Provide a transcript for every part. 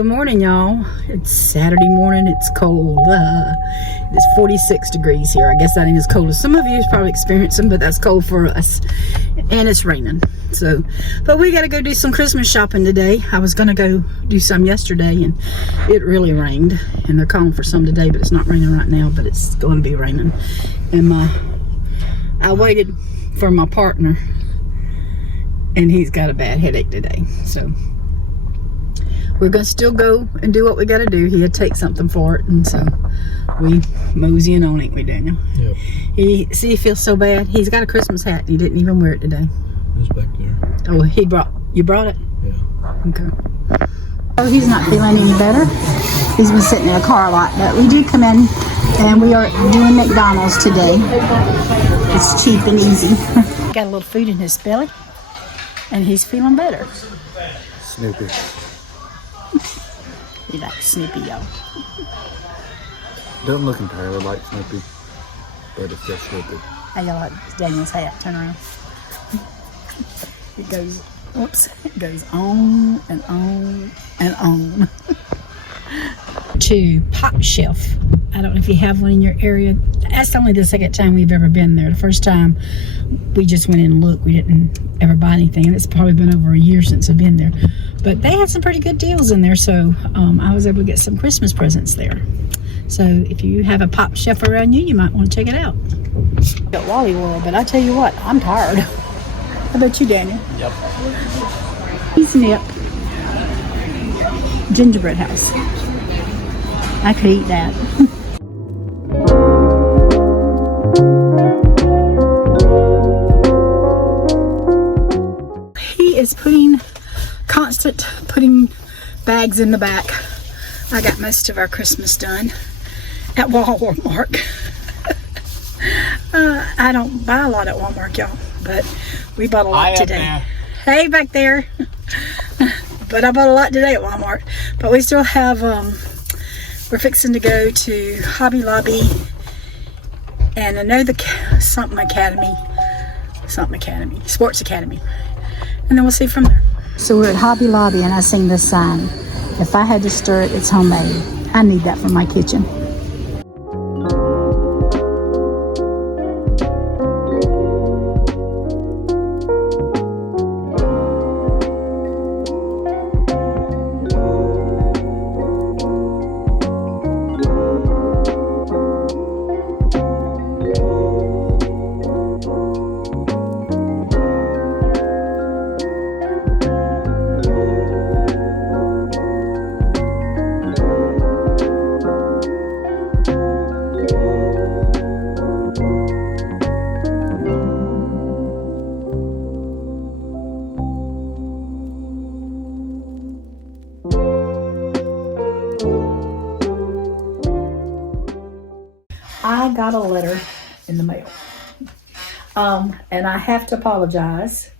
Good morning, y'all. It's Saturday morning. It's cold. It's 46 degrees here. I guess that ain't as cold as some of you is probably experiencing, but that's cold for us. And it's raining. So, but we got to go do some Christmas shopping today. I was going to go do some yesterday, and it really rained. And they're calling for some today, but it's not raining right now, but it's going to be raining. And I waited for my partner, and he's got a bad headache today. So we're going to still go and do what we got to do. He had to take something for it, and so we moseying on, ain't we, Daniel? Yep. He feels so bad. He's got a Christmas hat, and he didn't even wear it today. It's back there. Oh, you brought it? Yeah. Okay. Oh, he's not feeling any better. He's been sitting in a car a lot, but we do come in, and we are doing McDonald's today. It's cheap and easy. Got a little food in his belly, and he's feeling better. Snoopy. He likes Snoopy, y'all. Doesn't look entirely like Snoopy, but it's just Snoopy. How y'all like Daniel's hat? Turn around. It goes, it goes on and on and on. To Pop Shelf. I don't know if you have one in your area. That's only the second time we've ever been there. The first time we just went in and looked. We didn't ever buy anything. And it's probably been over a year since I've been there. But they had some pretty good deals in there. So I was able to get some Christmas presents there. So if you have a Pop Shelf around you, you might want to check it out. Got Wally World, but I tell you what, I'm tired. How about you, Daniel? Yep. He's Nip. Gingerbread house. I could eat that. He is putting bags in the back. I got most of our Christmas done at Walmart. I don't buy a lot at Walmart, y'all, but we bought a lot today. Hey, back there. But I bought a lot today at Walmart. But we still have, we're fixing to go to Hobby Lobby and I know the Sports Academy. And then we'll see from there. So we're at Hobby Lobby and I seen this sign. If I had to stir it, it's homemade. I need that for my kitchen. I got a letter in the mail, and I have to apologize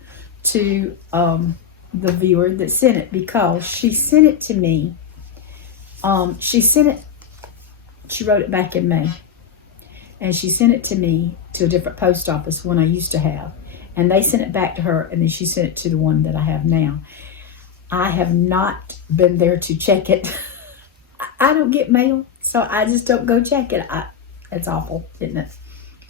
to the viewer that sent it because she sent it to me. She wrote it back in May, and she sent it to me to a different post office, one I used to have, and they sent it back to her, and then she sent it to the one that I have now. I have not been there to check it. I don't get mail, so I just don't go check it. It's awful, isn't it?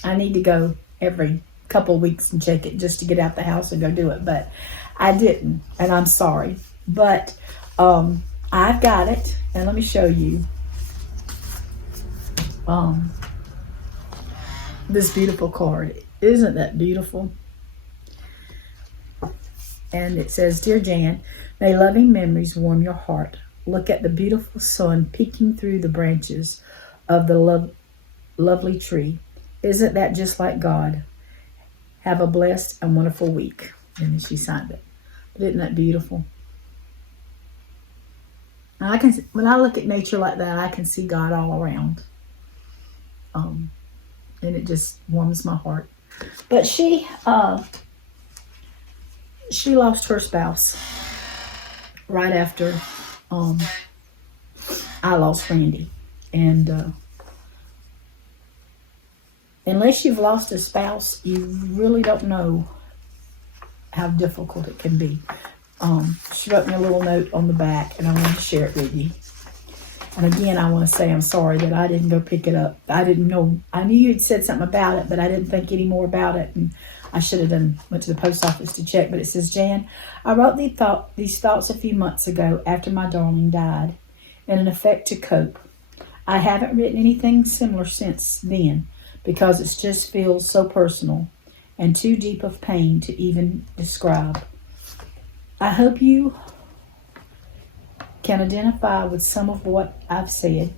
I need to go every couple of weeks and check it just to get out the house and go do it. But I didn't, and I'm sorry. But I've got it, and let me show you this beautiful card. Isn't that beautiful? And it says, "Dear Jan, may loving memories warm your heart. Look at the beautiful sun peeking through the branches of the lovely tree. Isn't that just like God? Have a blessed and wonderful week." And then she signed it. But isn't that beautiful? And when I look at nature like that, I can see God all around. And it just warms my heart. But she lost her spouse right after I lost Randy. And unless you've lost a spouse, you really don't know how difficult it can be. She wrote me a little note on the back, and I wanted to share it with you. And again, I want to say I'm sorry that I didn't go pick it up. I didn't know. I knew you'd said something about it, but I didn't think any more about it. And I should have went to the post office to check. But it says, Jan, I wrote these thoughts a few months ago after my darling died, in an effect to cope. I haven't written anything similar since then because it just feels so personal and too deep of pain to even describe. I hope you can identify with some of what I've said.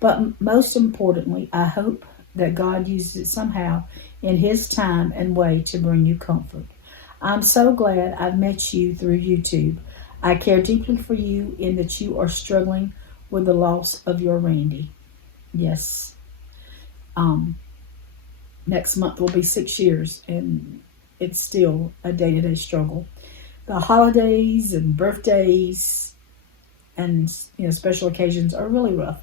But most importantly, I hope that God uses it somehow in His time and way to bring you comfort. I'm so glad I've met you through YouTube. I care deeply for you in that you are struggling with the loss of your Randy. Yes. Next month will be 6 years, and it's still a day-to-day struggle. The holidays and birthdays and special occasions are really rough.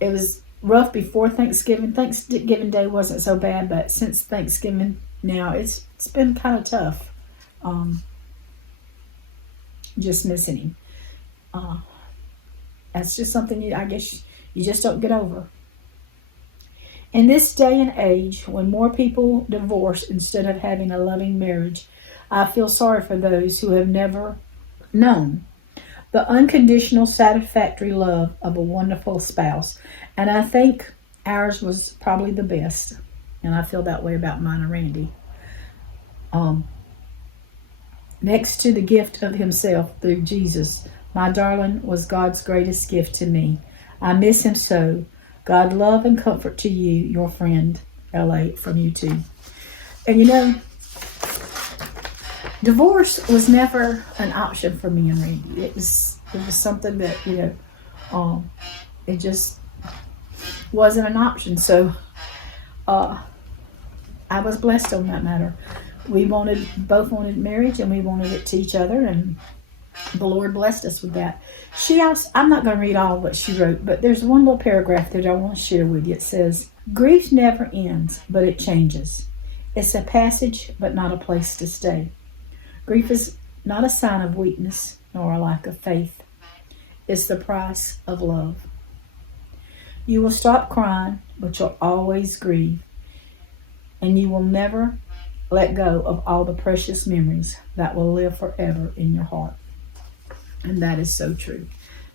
It was rough before Thanksgiving. Thanksgiving Day wasn't so bad, but since Thanksgiving now it's been kind of tough. Just missing him. That's just something I guess you just don't get over. In this day and age, when more people divorce instead of having a loving marriage, I feel sorry for those who have never known the unconditional, satisfactory love of a wonderful spouse. And I think ours was probably the best. And I feel that way about mine and Randy. Next to the gift of Himself through Jesus, my darling was God's greatest gift to me. I miss him so. God love and comfort to you, your friend, L.A. from YouTube. And divorce was never an option for me and Randy. It was something that, it just wasn't an option. So I was blessed on that matter. We both wanted marriage, and we wanted it to each other, and the Lord blessed us with that. I'm not going to read all of what she wrote, but there's one little paragraph that I want to share with you. It says, grief never ends, but it changes. It's a passage, but not a place to stay. Grief is not a sign of weakness nor a lack of faith. It's the price of love. You will stop crying, but you'll always grieve. And you will never let go of all the precious memories that will live forever in your heart. And that is so true.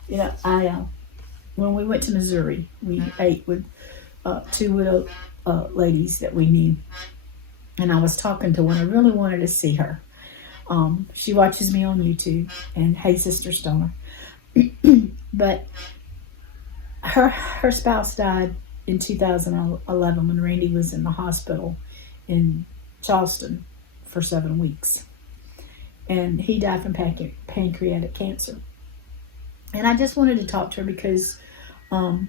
When we went to Missouri, we ate with two widow ladies that we knew. And I was talking to one. I really wanted to see her. She watches me on YouTube. And hey, Sister Stoner. But her spouse died in 2011 when Randy was in the hospital in Charleston for 7 weeks. And he died from pancreatic cancer. And I just wanted to talk to her because, we're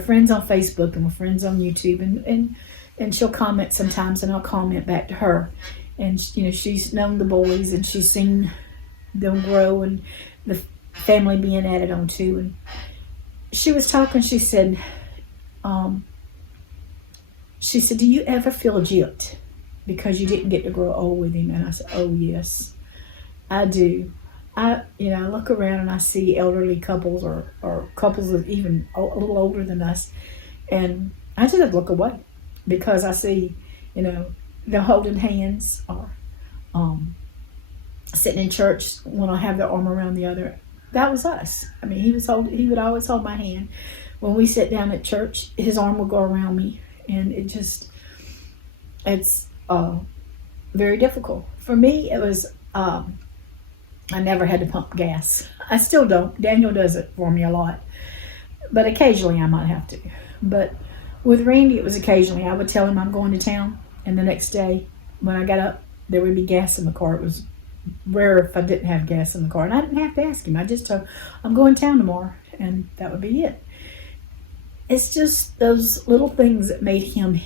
friends on Facebook and we're friends on YouTube. And she'll comment sometimes, and I'll comment back to her. And, she's known the boys, and she's seen them grow and the family being added on to. And she was talking, she said, do you ever feel gypped because you didn't get to grow old with him? And I said, oh, yes, I do. I look around and I see elderly couples or couples that even a little older than us. And I just look away because I see, they're holding hands or sitting in church, one will have their arm around the other. That was us. I mean, he would always hold my hand. When we sit down at church, his arm will go around me. And it's very difficult. For me, it was, I never had to pump gas. I still don't. Daniel does it for me a lot. But occasionally I might have to. But with Randy, it was occasionally. I would tell him I'm going to town. And the next day, when I got up, there would be gas in the car. It was rare if I didn't have gas in the car. And I didn't have to ask him. I just told him, I'm going to town tomorrow. And that would be it. It's just those little things that made him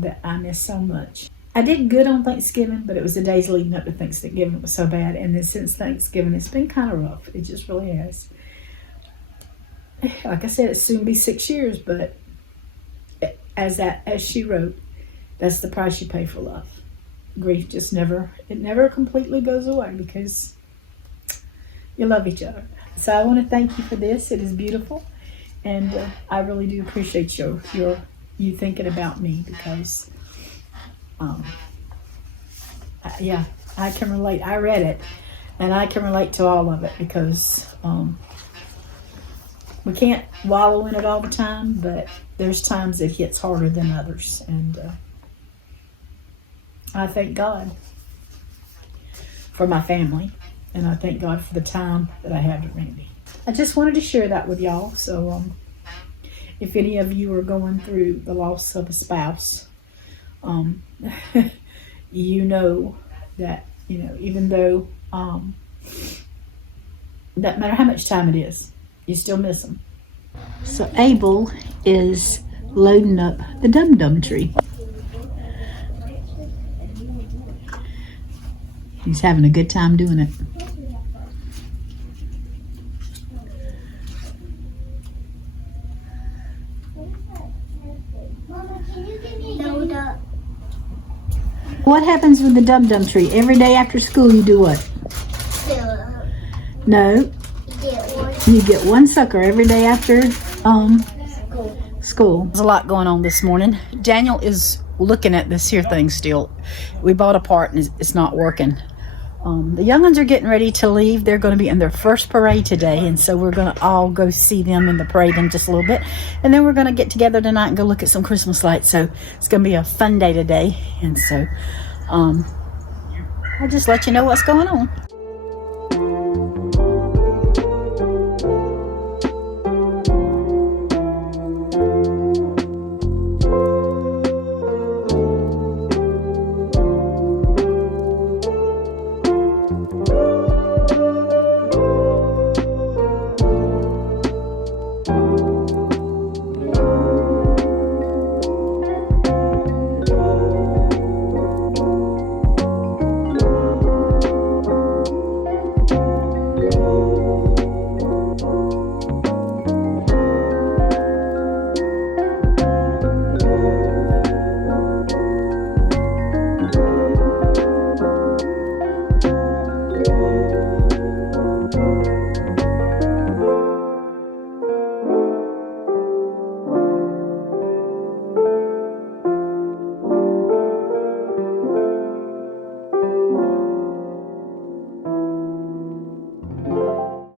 that I miss so much. I did good on Thanksgiving, but it was the days leading up to Thanksgiving that was so bad. And then since Thanksgiving, it's been kind of rough. It just really has. Like I said, it'll soon be 6 years, but as she wrote, that's the price you pay for love. grief just never completely goes away because you love each other. So I want to thank you for this. It is beautiful, and I really do appreciate you thinking about me because, yeah, I can relate. I read it, and I can relate to all of it because we can't wallow in it all the time, but there's times it hits harder than others, and I thank God for my family, and I thank God for the time that I have with Randy. I just wanted to share that with y'all. So if any of you are going through the loss of a spouse, you know that, even though no matter how much time it is, you still miss them. So Abel is loading up the dum-dum tree. He's having a good time doing it. What happens with the dum-dum tree? Every day after school you do what? No. You get one sucker every day after school. There's a lot going on this morning. Daniel is looking at this here thing still. We bought a part and it's not working. The young ones are getting ready to leave. They're going to be in their first parade today, and so we're going to all go see them in the parade in just a little bit, and then we're going to get together tonight and go look at some Christmas lights. So it's going to be a fun day today, and so I'll just let you know what's going on.